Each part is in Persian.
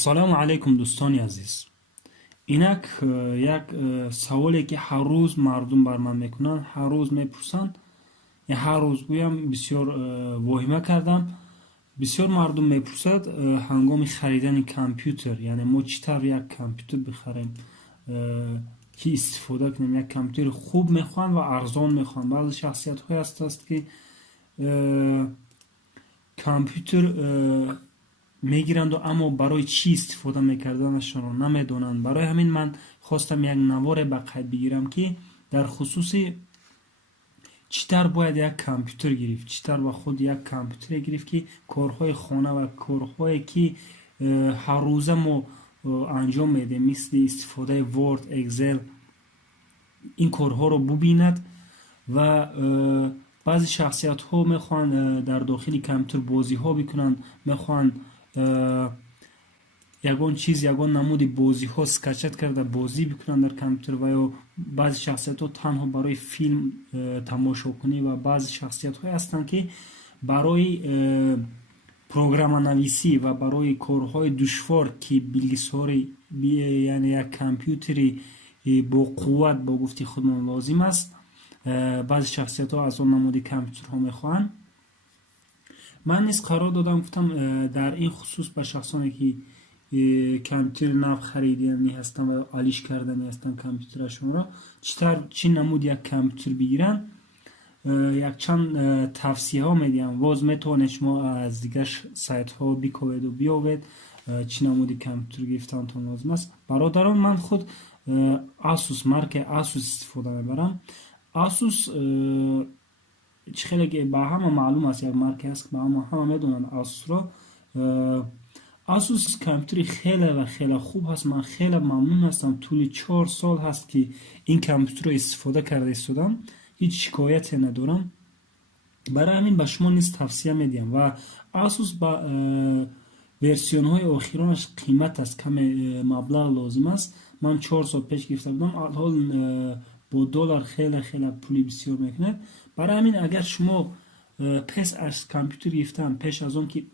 ассалому алайкум дӯстони азиз. Инак як саволе ки ҳар рӯз мардум бар ман мекунанд, ҳар рӯз мепурсанд, ҳар рӯз гӯям бисёр воҳима кардам. Бисёр мардум мепурсад ҳангоми харидани компютер, яъне мо чӣ тавр як компютер бихарем, ки истифода кунем. Як компютери хуб мехоҳанд ва арзон мехоҳанд. баъзе шахсиятҳое ҳастанд ки компютер мегиранду аммо барои чӣ истифода мекарданашонро намедонанд. барои ҳамин ман хостам як наворе ба қайд бигирам ки дар хусуси чӣ тавр бояд як компютер гирифт, чӣ тавр ба худ як компютере гирифт ки корҳои хона ва корҳое ки ҳаррӯза мо анҷом медем, мисли истифодаи Word, Excel, ин корҳоро бубинад. ва баъзе шахсиятҳо мехоҳанд дар дохили компютер бозиҳо бикунанд, мехоҳанд ягон чиз, ягон намуди бозиҳо скачат карда бозӣ бикунанд дар компютер. ва ё баъзе шахсиятҳо танҳо барои филм тамошокунӣ, ва баъзе шахсиятҳое ҳастанд ки барои программанависӣ ва барои корҳои душвор ки билgisori, яъне як компютери боқувват бо гуфти худмон лозим аст, баъзе шахсиятҳо аз он намуди компютерҳо мехоҳанд. ман низ қарор додам, гуфтам дар ин хусус ба шахсоне ки компютери нав харидани ҳастанд ва алиш кардани ҳастанд компютерашонро, чӣ намуди як компютер бигиранд, якчанд тавсияҳо медиҳам. воз метавонед шумо аз дигар сайтҳо биковеду биёвед чӣ намуди компютер гирифтанатон лозим аст. бародарон, ман худ Asus, маркаи Asus истифода мебарам. Asus чӣ хеле ба ҳама маълум аст, як маркае аст ки ба ҳама медонанд Asusро. Asus компютери хеле ва хеле хуб ҳаст. ман хеле мамнун ҳастам. тӯли 4 сол ҳаст ки ин компютерро истифода карда истодам, ҳеҷ шикояте надорам. барои ҳамин ба шумо низ тавсия медиҳам. ва Asus ба версионҳои охиронаш қимат аст, каме маблағ лозим аст. ман 4 сол пеш гирифта будам, алҳол бо доллар хеле пули бисёр мекунад. барои ҳамин агар шумо пес аз компютер гирифтан, пеш аз он ки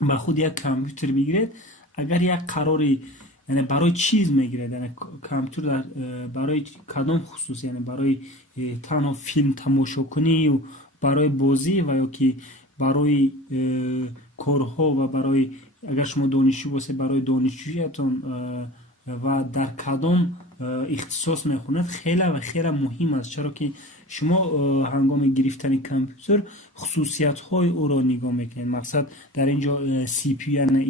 ба худ як компютер бигиред, агар як қарори, яъне барои чиз мегиред, яъне компютер барои кадом хусус, яъне барои танҳо филм тамошокунӣ, барои бозӣ, ва ё ки барои корҳо, ва барои агар шумо донишҷӯ бошед, барои донишҷӯиятон ва дар кадом ихтисос мехонед, хеле ва хеле муҳим аст. чаро ки шумо ҳангоми гирифтани компютер хусусиятҳои ӯро нигоҳ мекунед. мақсад дар ин ҷо CPU, яъне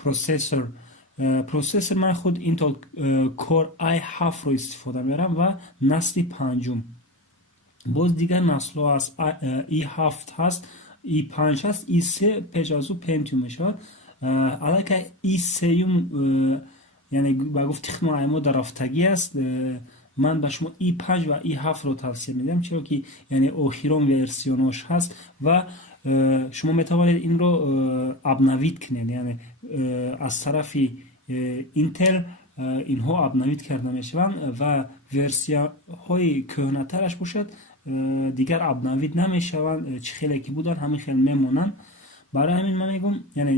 процессор ман худ Intel Core i7-ро истифода мебарам ва насли панҷум. боз дигар наслҳо аст, i7 ҳаст, i5 ҳаст, i3 пеш аз ӯ Pentium мешавад. аллакай i3 яъне ба гуфти худмон аймода рафтагӣ аст. ман ба шумо i5 ва i7ро тавсия медиҳам, чаро ки яъне охирон версионаш ҳаст ва шумо метавонед инро абнавид кунед, яъне аз тарафи Intel инҳо абнавид карда мешаванд ва версияҳои кӯҳнатараш бошад дигар абнавид намешаванд. чӣ хеле ки буданд ҳамин хел мемонанд. барои ҳамин ман мегӯям, яъне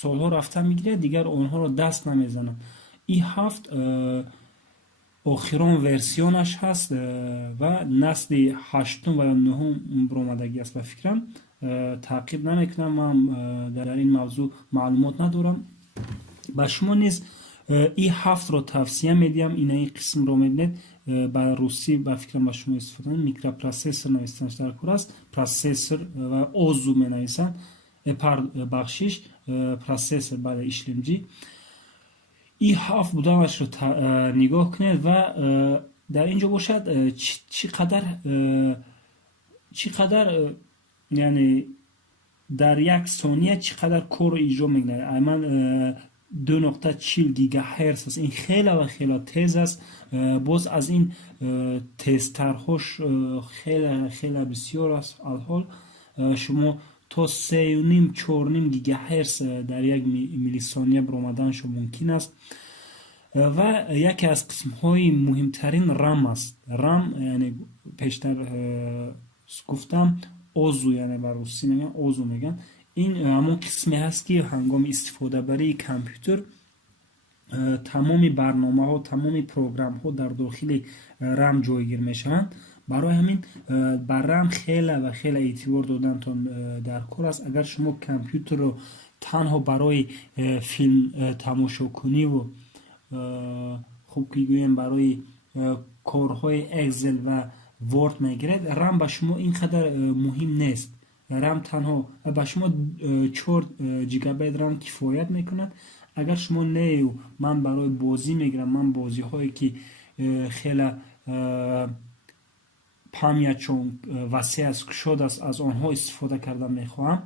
солҳо рафта мегирад, дигар онҳоро даст намезанам. i7 охирон версионаш ҳаст ва насли 8 ва 9 баромадагӣ аст. ба фикрам таъқиб намекунам, ман дар ин мавзӯъ маълумот надорам. ба шумо низ i7ро тавсия медиҳам. инаи қисмро мебинед, ба русӣ ба фикрам ба шумо истифода микропросессор навистанаш дар кор аст. процессор ва озу менависанд, бахшиш процессор, бале ишлимҷӣ. i7 буданашро нигоҳ кунед ва дар ин ҷо бошад чӣ қадар яъне дар як сония чӣ қадар корро иҷро мекунад. ман 2.40 гигаҳерц аст. ин хеле ва хеле тез аст. боз аз ин тезтарҳош хеле бисёр аст. алҳол шумо то 3.5-4 гигаҳерц дар як миллисония баромаданашо мумкин аст. ва яке аз қисмҳои муҳимтарин RAM аст. RAM, яъне пештар гуфтам, озу, яъне ба русӣ меган озу меган. این همون قسمی هست که هنگام استفاده برای کامپیوتر تمامی برنامه ها، تمامی پروگرام ها در داخل رم جایگیر میشوند. برای همین بر رم خیلی و خیلی اعتبار دادنتان در کار است. اگر شما کامپیوتر رو تنها برای فیلم تماشا کنی و خوب که گویم برای کارهای اکسل و ورد میگیرد، رم به شما اینقدر مهم نیست. رم تنها به شما 4 جیگابایت رم کفایت میکند. اگر شما نه من برای بازی میگیرم، من بازی هایی که خیلی پامیچون وسیع است، کشاد است، از آنها استفاده کردن میخواهم،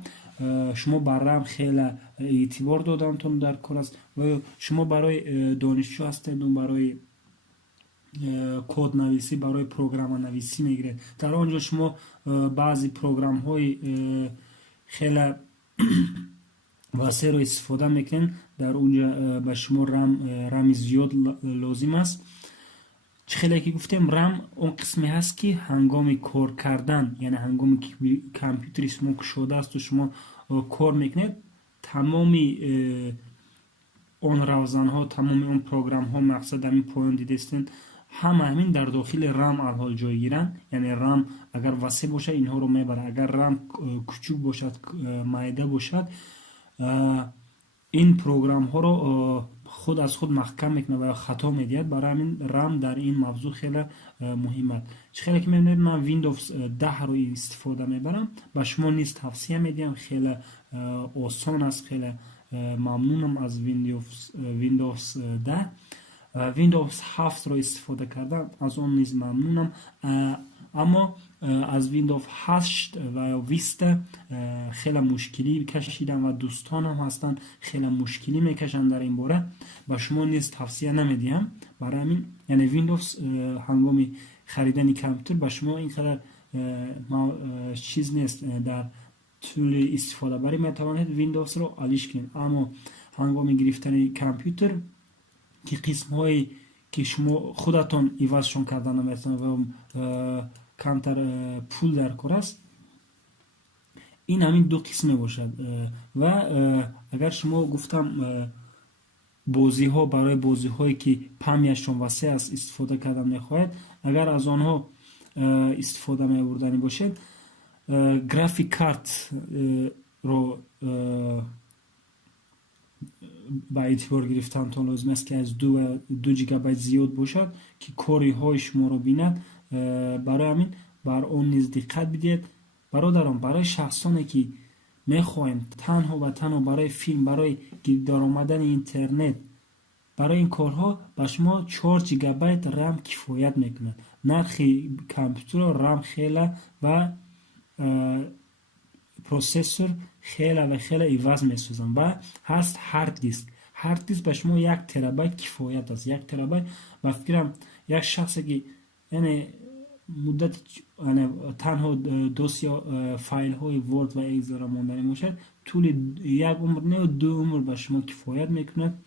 شما بر رم خیلی اعتبار دادنتون در کار است. و شما برای دانشجو هستید و برای کد نویسی، برای پروگرام نویسی میگیرید، در آنجا شما بعضی پروگرام های خیلی وسیع رو استفاده میکنین، در اونجا به شما رم زیاد لازم است. خیلی که گفتیم رم اون قسمی هست که هنگام کار کردن، یعنی هنگامی که کامپیوتر شما کشاده است و شما کار میکنید، تمامی اون روزن ها، تمامی اون پروگرام ها، مقصد همین پایان دیدستین، همین در داخل رم الحال جای گیرن. یعنی رم اگر وسیع باشه اینها رو میبره، اگر رم کوچک باشد، مایده باشد، این پروگرام ها رو خود از خود محکم میکنه و خطا میدهد. برای همین رم در این موضوع خیلی مهم است. خیلی که میبینید من ویندوز 10 رو استفاده میبرم، به شما نیز توصیه میدیم، خیلی آسان است. خیلی ممنونم از ویندوز 10. ویندوز 7 رو استفاده کردم، از اون نیز ممنونم. اما از ویندوز 8 و ویستا خیلی مشکلی کشیدم و دوستانم هستن خیلی مشکلی میکشن در این باره. با شما نیز توصیه نمیدیم. برای همین یعنی ویندوز هنگامی خریدن کامپیوتر با شما اینقدر چیز نیست، در طول استفاده برای میتوانید ویندوز رو آلیش کنید. اما هنگامی گرفتن کامپیوتر که قسم هایی که شما خودتان ایوازشون کردن نمیتونید و کمتر پول در کار است، این همین دو قسمه باشد. و اگر شما گفتم بازی ها، برای بازی هایی که پامیشون وسیع است استفاده کردن میخواهید، اگر از آنها استفاده میبردنی باشید، گرافیک کارت رو با اعتبار گرفتن تا لازم است که از 2 جیگابایت زیاد باشد که کاری های شما رو بیند. برای همین بر اون نیز دقت بدید برادران. برای شخصانی که میخواین تنها و تنها برای فیلم، برای در آمدن اینترنت، برای این کارها به شما 4 جیگابایت رم کفایت میکنه. نرخ کامپیوتر رم خیلی و پروسسور خیلی و خیلی ایواز میسازن. و هست هارد دیسک به شما 1 ترابایت کفایت است. 1 ترابایت با فکرم یک شخصی که یعنی مدت یعنی تنها دوسیا فایل های ورد و اکسل را ماندنی باشد، طول یک عمر نه 2 عمر به شما کفایت میکند.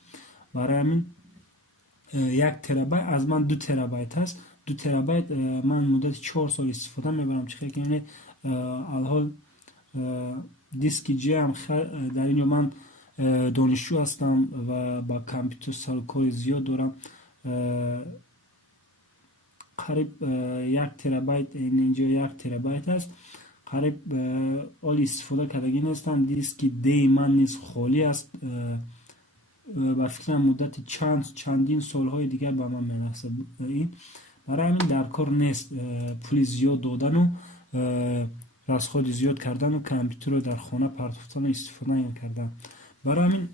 برای همین 1 ترابایت از من 2 ترابایت هست. 2 ترابایت من مدت 4 سال استفاده میبرم. چه که یعنی الحال دیسک جم در اینجا من دانشجو هستم و با کامپیوتر سرکار زیاد دارم. قریب 1 ترابایت اینجا 1 ترابایت است. قریب آل استفاده کردگی نیستم. دیسک دی من نیز خالی است. با فکرم مدت چندین سالهای دیگر با من میرسد. این برای همین در کار نیست پول زیاد دادن و رسخواد زیاد کردن و کامپیوتر رو در خانه پرتافتن و استفاده کردن. برای همین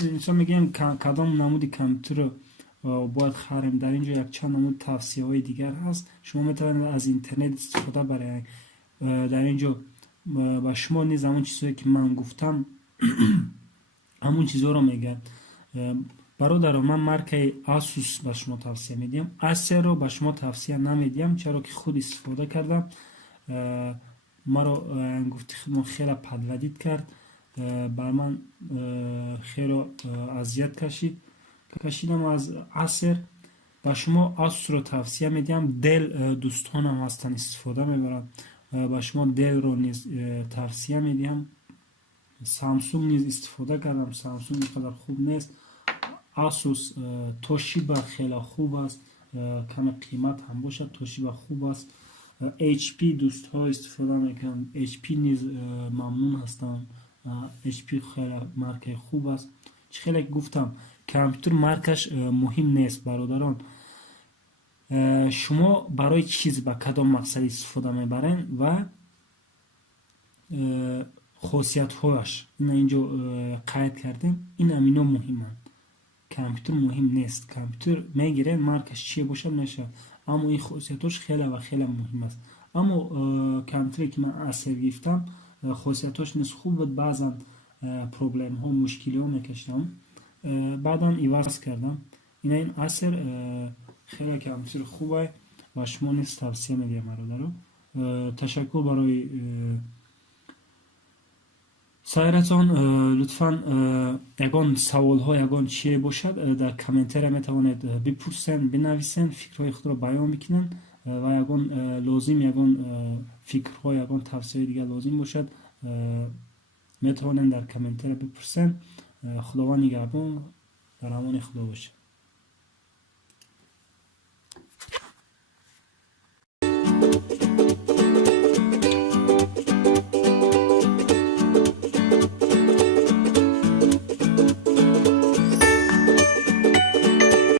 انسان میگن کدام نمود کامپیوتر رو باید خریم. در اینجا یک چند نمود توصیه های دیگر هست. شما میتونید از اینترنت استفاده برای در اینجا با شما نیز همون چیزهایی که من گفتم همون چیزها رو میگن. برادر من مارکه آسوس به شما توصیه میدیم. آسر رو به شما توصیه نمیدیم، چرا که خود استفاده کردم. مرا گفتی خیلی پدودید کرد، بر من خیلی اذیت کشید کشیدم از عصر. با شما آسوس رو توصیه میدیم. دل دوستانم هستن استفاده میبرن. با شما دل رو نیز توصیه میدیم. سامسونگ نیز استفاده کردم، سامسونگ اینقدر خوب نیست. آسوس توشیبا خیلی خوب است، کم قیمت هم باشد توشیبا خوب است. اچ پی دوست ها استفاده میکنن، اچ پی نیز ممنون هستم. اچ پی خیلی مارک خوب است. خیلی گفتم کامپیوتر مارکش مهم نیست برادران. شما برای چیز به کدام مقصد استفاده میبرین و خاصیت هاش این اینجا قید کردیم. این امینا مهمند. کامپیوتر مهم نیست، کامپیوتر میگیره مارکش چیه باشد میشه، اما این خاصیتاش خیلی و خیلی مهم است. اما کامپیوتری که من اصل گرفتم خاصیتاش نیست خوب بود، بعضا پروبلم ها مشکلی ها میکشیدم، بعدا ایواز کردم. این اصل خیلی کامپیوتر خوبه و شما نیست توصیه میدیم برادر. تشکر برای سایرتان. لطفاً یگان سوال ها یگان چیه باشد در کامنتر میتوانید بپرسن، بنویسن، فکرهای خود را بیان بکنن و یگان لازم یگان فکرها یگان توصیه دیگه لازم باشد میتوانن در کامنتر بپرسن. خداوند نگهبان، در امان خدا باشه.